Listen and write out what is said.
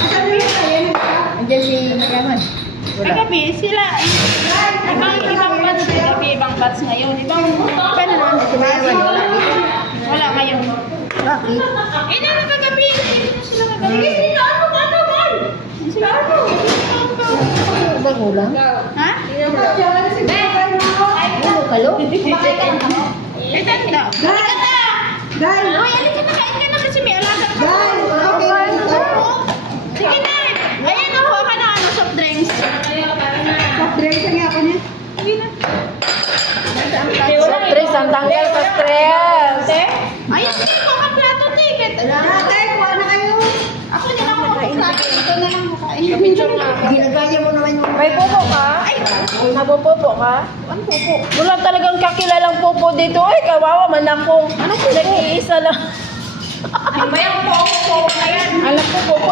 Andiyan si Yaman. Kagabi, sila, ibang batch kagabi, ibang batch ngayon. Ibang, Iba na naman si Yaman. Wala dito. wala ngayon. Bakit? Na kagabi, hindi na sila kagabi. Sila ano? Sila ano? Ibang ulam. Ha? Ano kalo? Eh, tanda. Guys! Uy, alin ka na, kain ka na kasi may alaga ka. Guys! Sige na. Ayan ako, ka na ano, soft drinks. Soft drinks ang yapan niya. Sige na. Stress, ang tanggal sa stress. Ayun, sige, kuha ka plato, ticket. Dati, kuha na kayo. Ako din ako magplato. Ito na lang makain. Ginagaya mo naman yung... May pupo ka? Ay, Napupupo ka? ang pupo. Wala talagang kakilalang pupo dito. Ay, kawawa man ako. Ano pupo? Nag-iisa lang. Ay, mayroon po ako na yan. Alam ko pupo